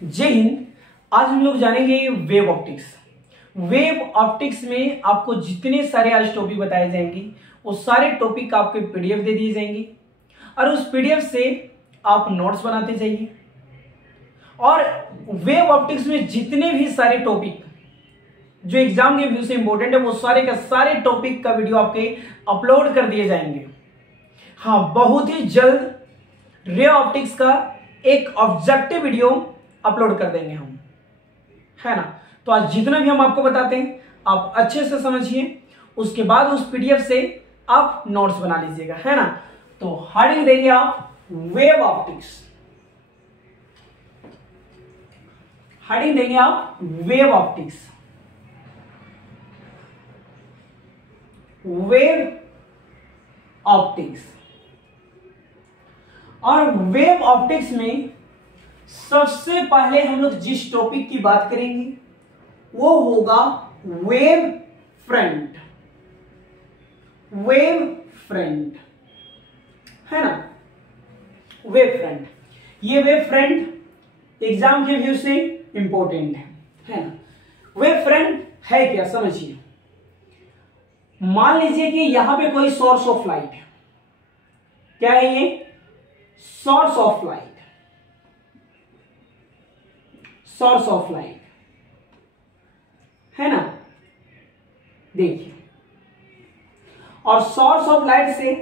जय हिंद। आज हम लोग जानेंगे वेव ऑप्टिक्स। वेव ऑप्टिक्स में आपको जितने सारे आज टॉपिक बताए जाएंगे वो सारे टॉपिक आपके पीडीएफ दे दिए जाएंगे और उस पीडीएफ से आप नोट्स बनाते जाइए। और वेव ऑप्टिक्स में जितने भी सारे टॉपिक जो एग्जाम के व्यू से इंपॉर्टेंट है वो सारे का सारे टॉपिक का वीडियो आपके अपलोड कर दिए जाएंगे। हाँ, बहुत ही जल्द रे ऑप्टिक्स का एक ऑब्जेक्टिव वीडियो अपलोड कर देंगे हम, है ना। तो आज जितना भी हम आपको बताते हैं आप अच्छे से समझिए, उसके बाद उस पीडीएफ से आप नोट्स बना लीजिएगा, है ना। तो हेडिंग देंगे आप वेव ऑप्टिक्स, हेडिंग देंगे आप वेव ऑप्टिक्स। वेव ऑप्टिक्स और वेव ऑप्टिक्स में सबसे पहले हम लोग जिस टॉपिक की बात करेंगे वो होगा वेव फ्रंट। वेव फ्रंट, है ना। वेव फ्रंट, ये वेव फ्रंट एग्जाम के व्यू से इंपॉर्टेंट है ना। वेव फ्रंट है क्या, समझिए। मान लीजिए कि यहां पे कोई सोर्स ऑफ लाइट है। क्या है ये? Source of light, source of light, है ना। देखिए, और सोर्स ऑफ लाइट से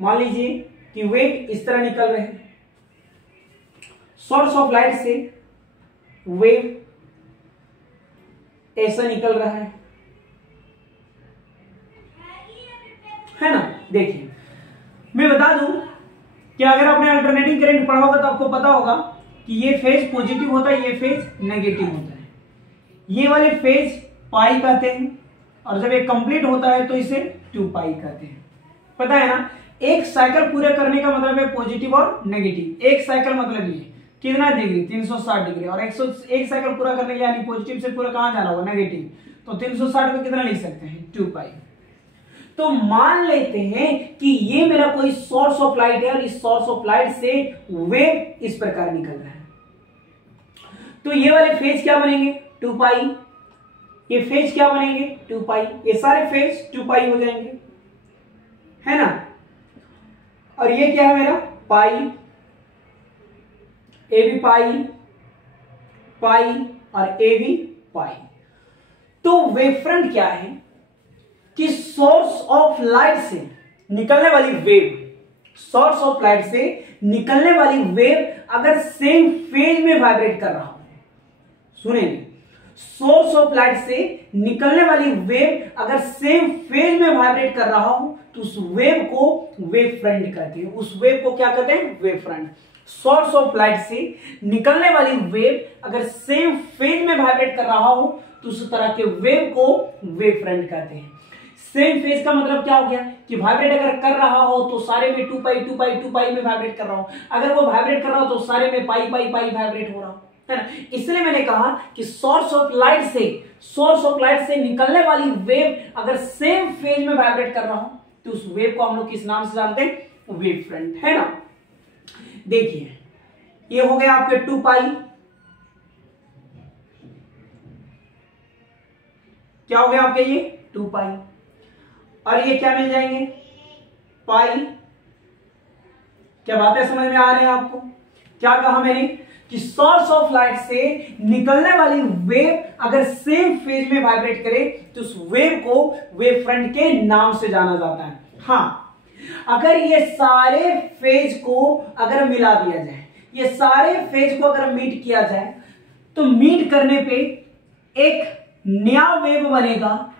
मान लीजिए कि वेव इस तरह निकल रहे हैं। सोर्स ऑफ लाइट से वेव ऐसा निकल रहा है ना। देखिए, मैं बता दूं कि अगर आपने अल्टरनेटिंग करंट पढ़ा होगा तो आपको पता होगा कि ये फेज पॉजिटिव होता है, ये फेज नेगेटिव होता है। ये वाले फेज पाई कहते हैं और जब ये कंप्लीट होता है तो इसे 2 पाई कहते हैं। पता है ना, एक साइकिल पूरा करने का मतलब है पॉजिटिव और नेगेटिव। एक साइकिल मतलब ये कितना डिग्री, 360 डिग्री, और 101 साइकिल पूरा करने के लिए यानी पॉजिटिव से पूरा कहां जाना होगा, नेगेटिव। तो 360 में कितना लिख सकते हैं, 2 पाई। तो मान लेते हैं कि ये मेरा कोई सोर्स ऑफ लाइट है और इस सोर्स ऑफ लाइट से वेव इस प्रकार निकल रहा है। तो ये वाले फेज क्या बनेंगे, 2 पाई। ये फेज क्या बनेंगे, 2 पाई। ये सारे फेज 2 पाई हो जाएंगे, है ना। और ये क्या है मेरा पाई, ए भी पाई, पाई और ए भी पाई। तो वेवफ्रंट क्या है कि सोर्स ऑफ लाइट से निकलने वाली वेव, सोर्स ऑफ लाइट से निकलने वाली वेव अगर सेम फेज में वाइब्रेट कर रहा हो, सुनेंगे, सोर्स ऑफ लाइट से निकलने वाली वेव अगर सेम फेज में वाइब्रेट कर रहा हो तो उस वेव को वेव फ्रंट कहते हैं। उस वेव को क्या कहते हैं, wave front. Source of light से निकलने वाली वेव अगर सेम फेज में वाइब्रेट कर रहा हो तो उस तरह के वेव को वेव फ्रंट कहते हैं। सेम फेज का मतलब क्या हो गया कि वाइब्रेट अगर कर रहा हो तो सारे में 2 पाई 2 पाई 2 पाई में वाइब्रेट कर रहा हो। अगर वो वाइब्रेट कर रहा हो तो सारे में पाई पाई पाई वाइब्रेट हो रहा हो, है ना। इसलिए मैंने कहा कि सोर्स ऑफ लाइट से निकलने वाली वेव अगर सेम फेज में वाइब्रेट कर रहा हो तो उस वेव को हम लोग किस नाम से जानते हैं, वेव फ्रंट, है ना। देखिए, ये हो गया आपके 2 पाई। क्या हो गया आपके ये 2 पाई, और ये क्या मिल जाएंगे, पाई। क्या बातें समझ में आ रहे हैं आपको? क्या कहा मैंने कि सोर्स ऑफ लाइट से निकलने वाली वेव अगर सेम फेज में वाइब्रेट करे तो उस वेव को वेव फ्रंट के नाम से जाना जाता है। हाँ, अगर ये सारे फेज को अगर मिला दिया जाए, ये सारे फेज को अगर मीट किया जाए तो मीट करने पे एक नया वेव बनेगा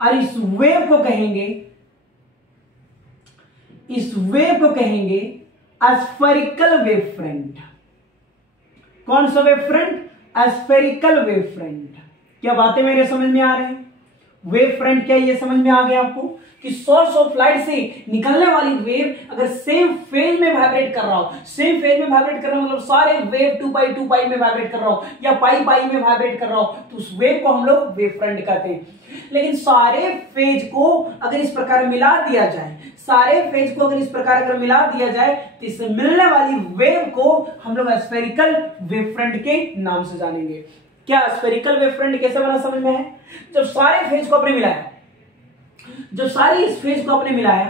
और इस वेव को कहेंगे स्फेरिकल वेव फ्रंट। कौन सा wave front, spherical wave front. क्या बातें मेरे समझ में आ रहे हैं? वेव फ्रंट क्या ये समझ में आ गया आपको कि सोर्स ऑफ लाइट से निकलने वाली वेव अगर सेम फेज में वाइब्रेट कर रहा हो, सेम फेज में वाइब्रेट कर रहा हो मतलब सारे वेव 2 पाई में वाइब्रेट कर रहा हो या पाई में वाइब्रेट कर रहा हो, तो उस वेव को हम लोग वेव फ्रंट कहते हैं। लेकिन सारे फेज को अगर इस प्रकार मिला दिया जाए, सारे फेज को अगर इस प्रकार अगर मिला दिया जाए तो इससे मिलने वाली वेव को हम लोग स्फेरिकल वेव फ्रंट के नाम से जानेंगे। क्या स्फेरिकल वेव फ्रंट कैसे बना समझ में है? जब सारे फेज को आपने मिलाया, जब सारी इस फेज को आपने मिलाया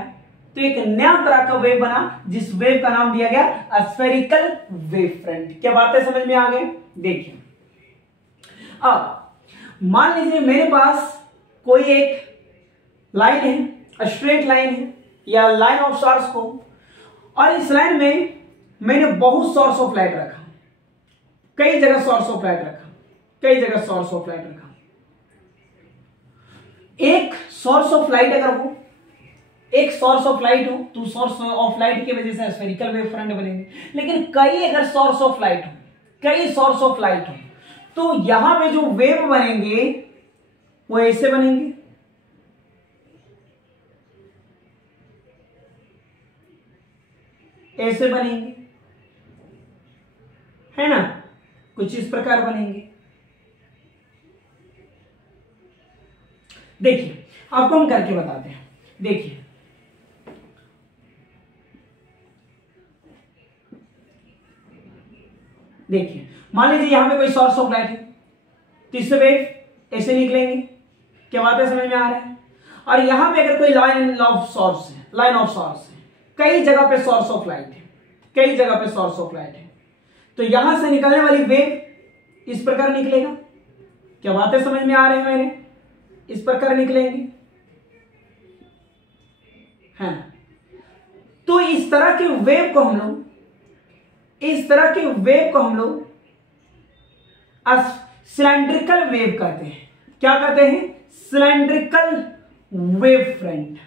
तो एक नया तरह का वेव बना, जिस वेव का नाम दिया गया स्फेरिकल वेव फ्रंट। क्या बातें समझ में आ गए? देखिए अब मान लीजिए मेरे पास कोई एक लाइन है, स्ट्रेट लाइन है या लाइन ऑफ सोर्स को, और इस लाइन में मैंने बहुत सोर्स ऑफ लाइट रखा, कई जगह सोर्स ऑफ लाइट रखा, कई जगह सोर्स ऑफ लाइट रखा। एक सोर्स ऑफ लाइट अगर हो, एक सोर्स ऑफ लाइट हो तो सोर्स ऑफ लाइट की वजह से स्फेरिकल वेव फ्रंट बनेंगे। लेकिन कई अगर सोर्स ऑफ लाइट हो, कई सोर्स ऑफ लाइट हो, तो यहां पे जो वेव बनेंगे वो ऐसे बनेंगे, ऐसे बनेंगे, है ना, कुछ इस प्रकार बनेंगे। देखिए आपको हम करके बताते हैं। देखिए देखिए मान लीजिए यहां पे कोई सोर्स ऑफ लाइट है, तो इससे वेव ऐसे निकलेंगे। क्या बात है, समझ में आ रहा है? और यहां पे अगर कोई लाइन ऑफ सोर्स है, लाइन ऑफ सोर्स है, कई जगह पे सोर्स ऑफ लाइट है, कई जगह पे सोर्स ऑफ लाइट है, तो यहां से निकलने वाली वेव इस प्रकार निकलेगा। क्या बातें समझ में आ रहे हैं मेरे? इस प्रकार निकलेंगे, है ना। तो इस तरह के वेव को हम लोग, इस तरह के वेव को हम लोग सिलेंड्रिकल वेव कहते हैं। क्या कहते हैं? Cylindrical wave front,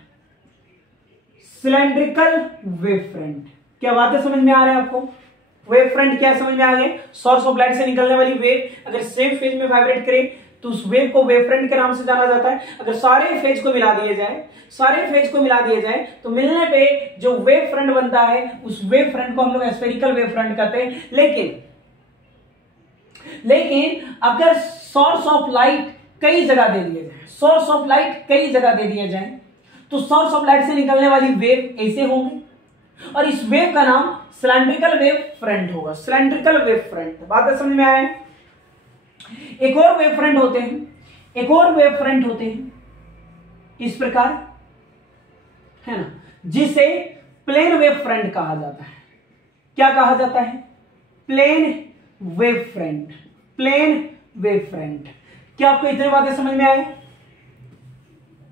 cylindrical wave front. क्या बातें समझ में आ रहा है आपको? वेव फ्रंट क्या समझ में आ गए? सोर्स ऑफ लाइट से निकलने वाली वेव अगर सेम फेज में वाइब्रेट करे तो उस वेव को वेव फ्रंट के नाम से जाना जाता है। अगर सारे फेज को मिला दिए जाए, सारे फेज को मिला दिए जाए तो मिलने पे जो वेव फ्रंट बनता है उस वेव फ्रंट को हम लोग स्फेरिकल वेव फ्रंट कहते हैं। लेकिन अगर सोर्स ऑफ लाइट कई जगह दे दिए जाए, सोर्स ऑफ लाइट कई जगह दे दिया जाए तो सोर्स ऑफ लाइट से निकलने वाली वेव ऐसे होंगी और इस वेव का नाम सिलेंड्रिकल वेव फ्रंट होगा, सिलेंड्रिकल वेव फ्रंट। बात समझ में आया? एक और वेव फ्रंट होते हैं, एक और वेव फ्रंट होते हैं इस प्रकार, है ना, जिसे प्लेन वेव फ्रंट कहा जाता है। क्या कहा जाता है? Plane wave front, plane wave front. क्या आपको इतनी बातें समझ में आए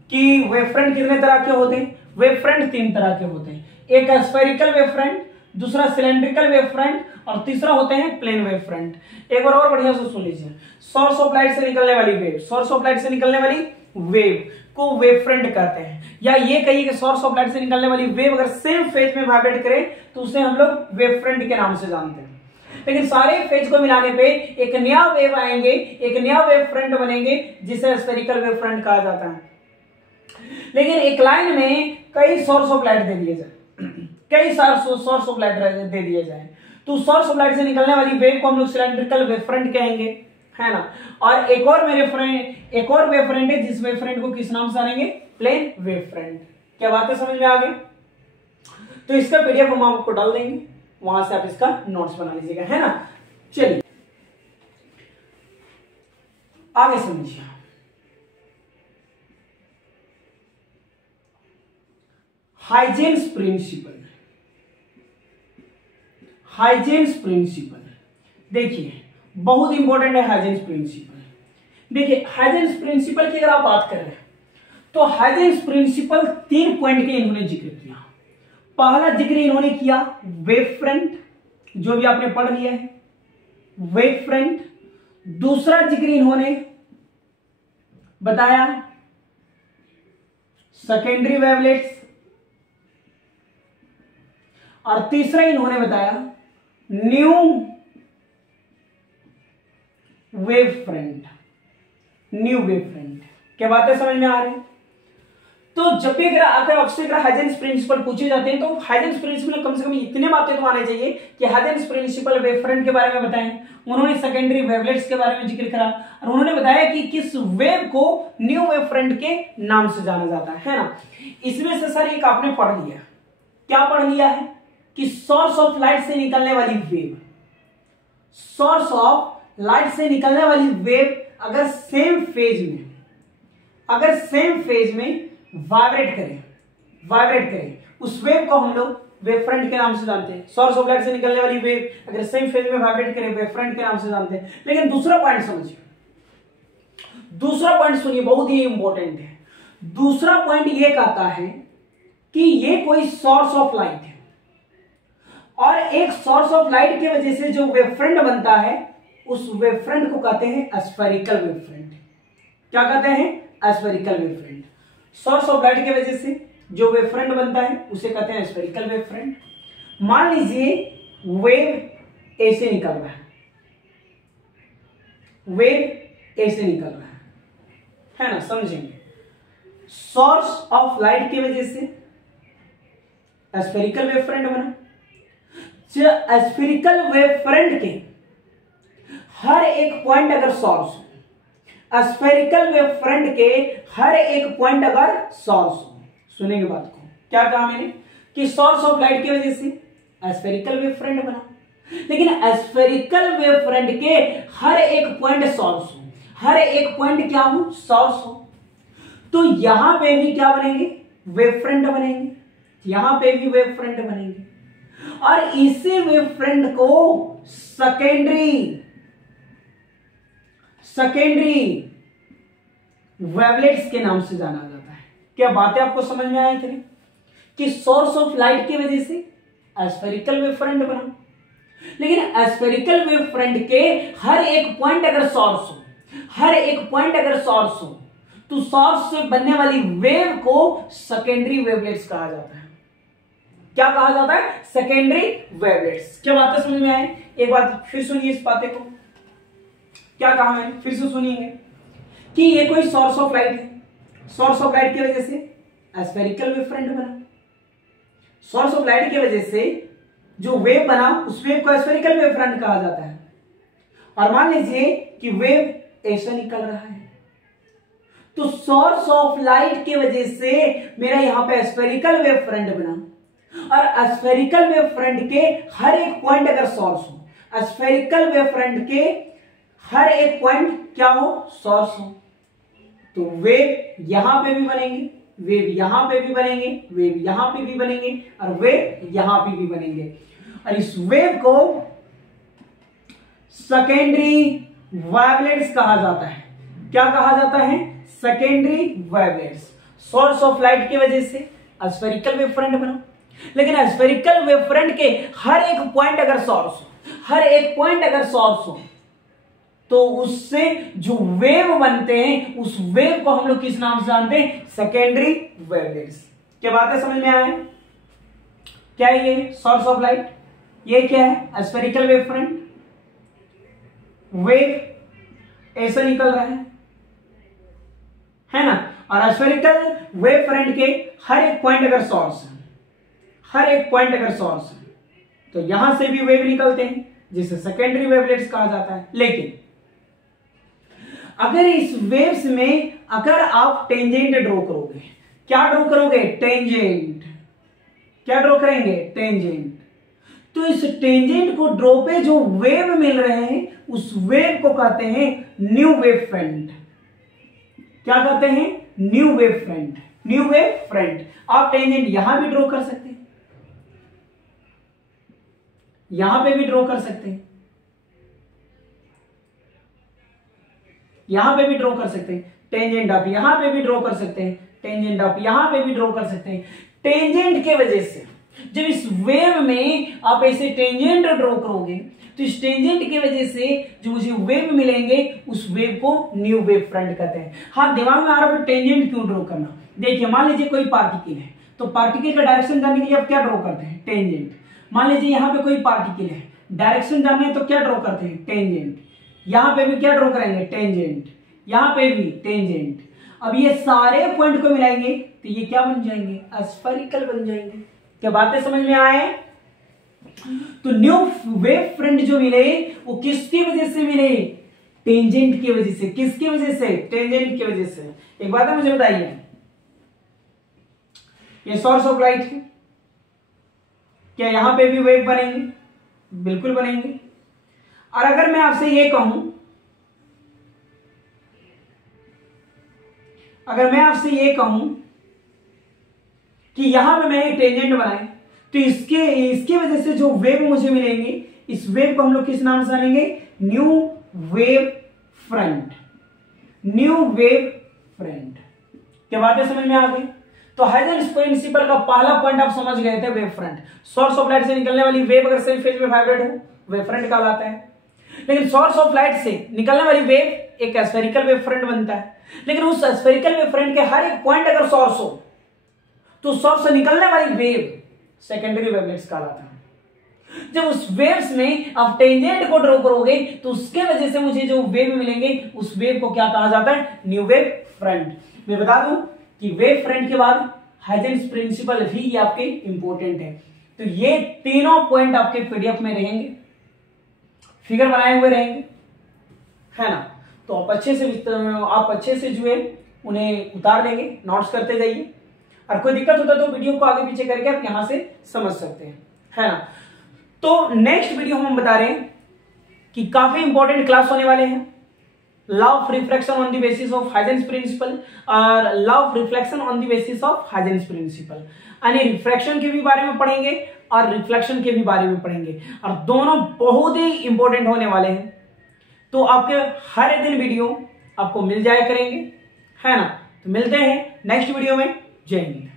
कि वेव फ्रंट कितने तरह के होते हैं? वेव फ्रंट 3 तरह के होते हैं, एक स्फेरिकल वेव फ्रंट, दूसरा सिलेंड्रिकल वेव फ्रंट और तीसरा होते हैं प्लेन वेव फ्रंट। एक बार और बढ़िया से सुन लीजिए। सोर्स ऑफ लाइट से निकलने वाली वेव, सोर्स ऑफ लाइट से निकलने वाली वेव को वेव फ्रंट कहते हैं। या ये कहिए कि सोर्स ऑफ लाइट से निकलने वाली वेव अगर सेम फेज में वाइब्रेट करे तो उसे हम लोग वेव फ्रंट के नाम से जानते हैं। लेकिन सारे फेज को मिलाने पे एक नया वेव आएंगे, एक नया वेव फ्रंट बनेंगे जिसे स्फेरिकल वेव फ्रंट कहा जाता है। लेकिन एक लाइन में कई सोर्स ऑफ लाइट दे दिए जाए, कई सोर्स ऑफ लाइट दे दिए जाए तो सोर्स ऑफ लाइट से निकलने वाली वेव को हम लोग सिलेंड्रिकल वेव फ्रंट कहेंगे, है ना। और एक और वेव फ्रंट है जिस वेव फ्रंट को किस नाम से जानेंगे? Plane wave front. क्या बातें समझ में आ गई? तो इसका पीडीएफ हम आपको डाल देंगे, वहां से आप इसका नोट्स बना लीजिएगा, है ना। चलिए आगे समझिए। हाइजेंस प्रिंसिपल, हाइजेंस प्रिंसिपल देखिए बहुत इंपॉर्टेंट है। हाइजेंस प्रिंसिपल देखिए, हाइजेंस प्रिंसिपल की अगर आप बात कर रहे हैं तो हाइजेंस प्रिंसिपल 3 पॉइंट के इन्होंने जिक्र किया। पहला जिक्र इन्होंने किया वेव फ्रंट, जो भी आपने पढ़ लिया है वेव फ्रंट। दूसरा जिक्र इन्होंने बताया सेकेंडरी वेवलेट्स, और तीसरा इन्होंने बताया new wave front, new wave front. क्या बातें समझ में आ रही? तो जब भी अगर आपसे हाइजेंस प्रिंसिपल पूछे जाते हैं तो हाइजेंस प्रिंसिपल में कम से कम इतने बातें तो आने चाहिए कि हाइजेंस प्रिंसिपल वेवफ्रंट के बारे में बताएं, उन्होंने सेकेंडरी वेवलेट्स के बारे में जिक्र करा और उन्होंने बताया कि किस वेव को न्यू वेव फ्रंट के नाम से जाना जाता है ना। इसमें से सर एक आपने पढ़ लिया, क्या पढ़ लिया है कि सोर्स ऑफ लाइट से निकलने वाली वेव, सोर्स ऑफ लाइट से निकलने वाली वेव अगर सेम फेज में वाइब्रेट करें उस वेव को हम लोग वेव फ्रंट के नाम से जानते हैं। सोर्स ऑफ लाइट से निकलने वाली वेव अगर सेम फेज में वाइब्रेट करे वेव फ्रंट के नाम से जानते हैं। लेकिन दूसरा पॉइंट समझिए, दूसरा पॉइंट सुनिए, बहुत ही इंपॉर्टेंट है। दूसरा पॉइंट ये कहता है कि ये कोई सोर्स ऑफ लाइट है और एक सोर्स ऑफ लाइट की वजह से जो वेव फ्रंट बनता है उस वेव फ्रंट को कहते हैं स्फेरिकल वेव फ्रंट। क्या कहते हैं? Spherical wave front. Source of light की वजह से जो वेव फ्रंट बनता है उसे कहते हैं स्फेरिकल वेव फ्रंट। मान लीजिए वेव ऐसे निकल रहा है, वेव ऐसे निकल रहा है ना, समझेंगे। सोर्स ऑफ लाइट की वजह से स्फेरिकल वेव फ्रंट बना। स्फेरिकल वेव फ्रंट के हर एक पॉइंट अगर सोर्स हो, स्फेरिकल वेव फ्रंट के हर एक पॉइंट अगर सोर्स हो, सुनेंगे बात को, क्या कहा मैंने कि सोर्स ऑफ लाइट की वजह से स्फेरिकल वेव फ्रंट बना। लेकिन स्फेरिकल वेव फ्रंट के हर एक पॉइंट सोर्स हो, हर एक पॉइंट क्या हो? सोर्स हो। तो यहां पे भी क्या बनेंगे? वेव फ्रंट बनेंगे, यहां पे भी वेव फ्रंट बनेंगे और इसी वेव फ्रंट को सेकेंडरी वेवलेट्स के नाम से जाना जाता है। क्या बातें आपको समझ में आई थी कि सोर्स ऑफ लाइट की वजह से स्फेरिकल वेव फ्रंट बना, लेकिन स्फेरिकल वेव फ्रंट के हर एक पॉइंट अगर सोर्स हो, हर एक पॉइंट अगर सोर्स हो तो सोर्स से बनने वाली वेव को सेकेंडरी वेवलेट्स कहा जाता है। क्या कहा जाता है? Secondary wavelets. क्या बातें समझ में आए? एक बात फिर सुनिए इस बातें को, क्या कहा मैंने, फिर से सुनिए कि ये कोई सोर्स ऑफ लाइट है, सोर्स ऑफ लाइट की वजह से स्फेरिकल वेव फ्रंट बना। सोर्स ऑफ लाइट की वजह से जो वेव बना उस वेव को स्फेरिकल वेव फ्रंट कहा जाता है। और मान लीजिए कि वेव ऐसा निकल रहा है तो सोर्स ऑफ लाइट की वजह से मेरा यहां पे स्फेरिकल वेव फ्रंट बना और स्फेरिकल वेव फ्रंट के हर एक पॉइंट अगर सोर्स हो, स्फेरिकल वेव फ्रंट के हर एक पॉइंट क्या हो? सोर्स हो, तो वेव यहां पे भी बनेंगे, वेव यहां पे भी बनेंगे, वेव यहां पे भी बनेंगे और वेव यहां पे भी बनेंगे। और इस वेव को सेकेंडरी वेवलेट्स कहा जाता है। क्या कहा जाता है? Secondary wavelets. Source of light की वजह से स्फेरिकल वेव फ्रंट बना, लेकिन स्फेरिकल वेव फ्रंट के हर एक पॉइंट अगर सोर्स हो, हर एक पॉइंट अगर सोर्स हो तो उससे जो वेव बनते हैं उस वेव को हम लोग किस नाम से जानते हैं? Secondary wavelets. क्या बातें समझ में आए? क्या है ये? Source of light. ये क्या है? Spherical wave front. वेव ऐसा निकल रहा है ना, और स्फेरिकल वेव फ्रंट के हर एक पॉइंट अगर सोर्स है, हर एक पॉइंट अगर सोर्स है तो यहां से भी वेव निकलते हैं जिसे सेकेंडरी वेवलेट्स कहा जाता है। लेकिन अगर इस वेव्स में अगर आप टेंजेंट ड्रॉ करोगे, क्या ड्रॉ करोगे? टेंजेंट। क्या ड्रॉ करेंगे? टेंजेंट। तो इस टेंजेंट को ड्रॉ पे जो वेव मिल रहे हैं उस वेव को कहते हैं न्यू वेव फ्रंट। क्या कहते हैं? New wave front. New wave front. आप टेंजेंट यहां भी ड्रॉ कर सकते हैं, यहां पे भी ड्रॉ कर सकते हैं, यहां पे भी ड्रॉ कर सकते हैं। टेंजेंट आप यहां पे भी ड्रॉ कर सकते हैं, टेंजेंट आप यहां पे भी ड्रॉ कर सकते हैं। टेंजेंट के वजह से जब इस वेव में आप ऐसे टेंजेंट ड्रॉ करोगे तो इस टेंजेंट की वजह से जो मुझे वेव मिलेंगे उस वेव को न्यू वेव फ्रंट कहते हैं। हाँ, दिमाग में आ रहा है टेंजेंट क्यों ड्रॉ करना? देखिए, मान लीजिए कोई पार्टिकल है तो पार्टिकल का डायरेक्शन जानने के लिए आप क्या ड्रॉ करते हैं? टेंजेंट। मान लीजिए यहां पे कोई पार्टिकल है, डायरेक्शन जानना है तो क्या ड्रॉ करते हैं? टेंजेंट। यहां पे भी क्या ड्रॉ करेंगे? टेंजेंट। यहां पे भी टेंजेंट। अब ये सारे पॉइंट को मिलाएंगे तो ये क्या बन जाएंगे, स्फेरिकल बन जाएंगे। क्या बातें समझ में आए? तो न्यू वेव फ्रंट जो मिले वो किसकी वजह से मिले, टेंजेंट की वजह से। किसकी वजह से, टेंजेंट की वजह से। एक बात है मुझे बताइए, ये सोर्स ऑफ लाइट है, क्या यहां पे भी वेव बनेंगे? बिल्कुल बनेंगे। और अगर मैं आपसे ये कहूं, अगर मैं आपसे ये कहूं कि यहां पे मैंने टेंजेंट बनाए, तो इसके वजह से जो वेव मुझे मिलेंगे, इस वेव को हम लोग किस नाम से जानेंगे, new wave front. New wave front. क्या बातें समझ में आ गई? तो हाइजेंस प्रिंसिपल का पहला पॉइंट आप समझ गए थे, wave front. Source of light से निकलने वाली वेव अगर सेम फेज में वाइब्रेट हो, वेव फ्रंट कहलाता है। लेकिन सोर्स ऑफ लाइट से निकलने वाली वेव एक स्फेरिकल वेव फ्रंट बनता है। लेकिन उस स्फेरिकल वेव फ्रंट के हर एक पॉइंट अगर सोर्स हो, तो सोर्स से निकलने वाली वेव सेकेंडरी वेवलेट्स कहलाता है। जब उस वेव्स में आप टेंजेंट को ड्रॉ करोगे, तो उसके वजह से मुझे जो वेव मिलेंगे, उस वेव को क्या कहा जाता है, न्यू वेव फ्रंट। मैं बता दूं कि वेव फ्रंट के बाद हाइजेंस प्रिंसिपल भी ये आपके इंपॉर्टेंट है। तो ये तीनों पॉइंट आपके पीडीएफ में रहेंगे, फिगर बनाए हुए रहेंगे, है ना। तो आप अच्छे से जो है उन्हें उतार लेंगे, नोट्स करते जाइए। और कोई दिक्कत होता है तो वीडियो को आगे पीछे करके आप यहां से समझ सकते हैं, है ना। तो नेक्स्ट वीडियो हम बता रहे हैं कि काफी इंपॉर्टेंट क्लास होने वाले हैं, law of reflection on the basis of Huygens principle और law of reflection on the basis of Huygens principle. यानी रिफ्रैक्शन के भी बारे में पढ़ेंगे और रिफ्लेक्शन के भी बारे में पढ़ेंगे, और दोनों बहुत ही इंपॉर्टेंट होने वाले हैं। तो आपके हर दिन वीडियो आपको मिल जाया करेंगे, है ना। तो मिलते हैं नेक्स्ट वीडियो में। जय हिंद।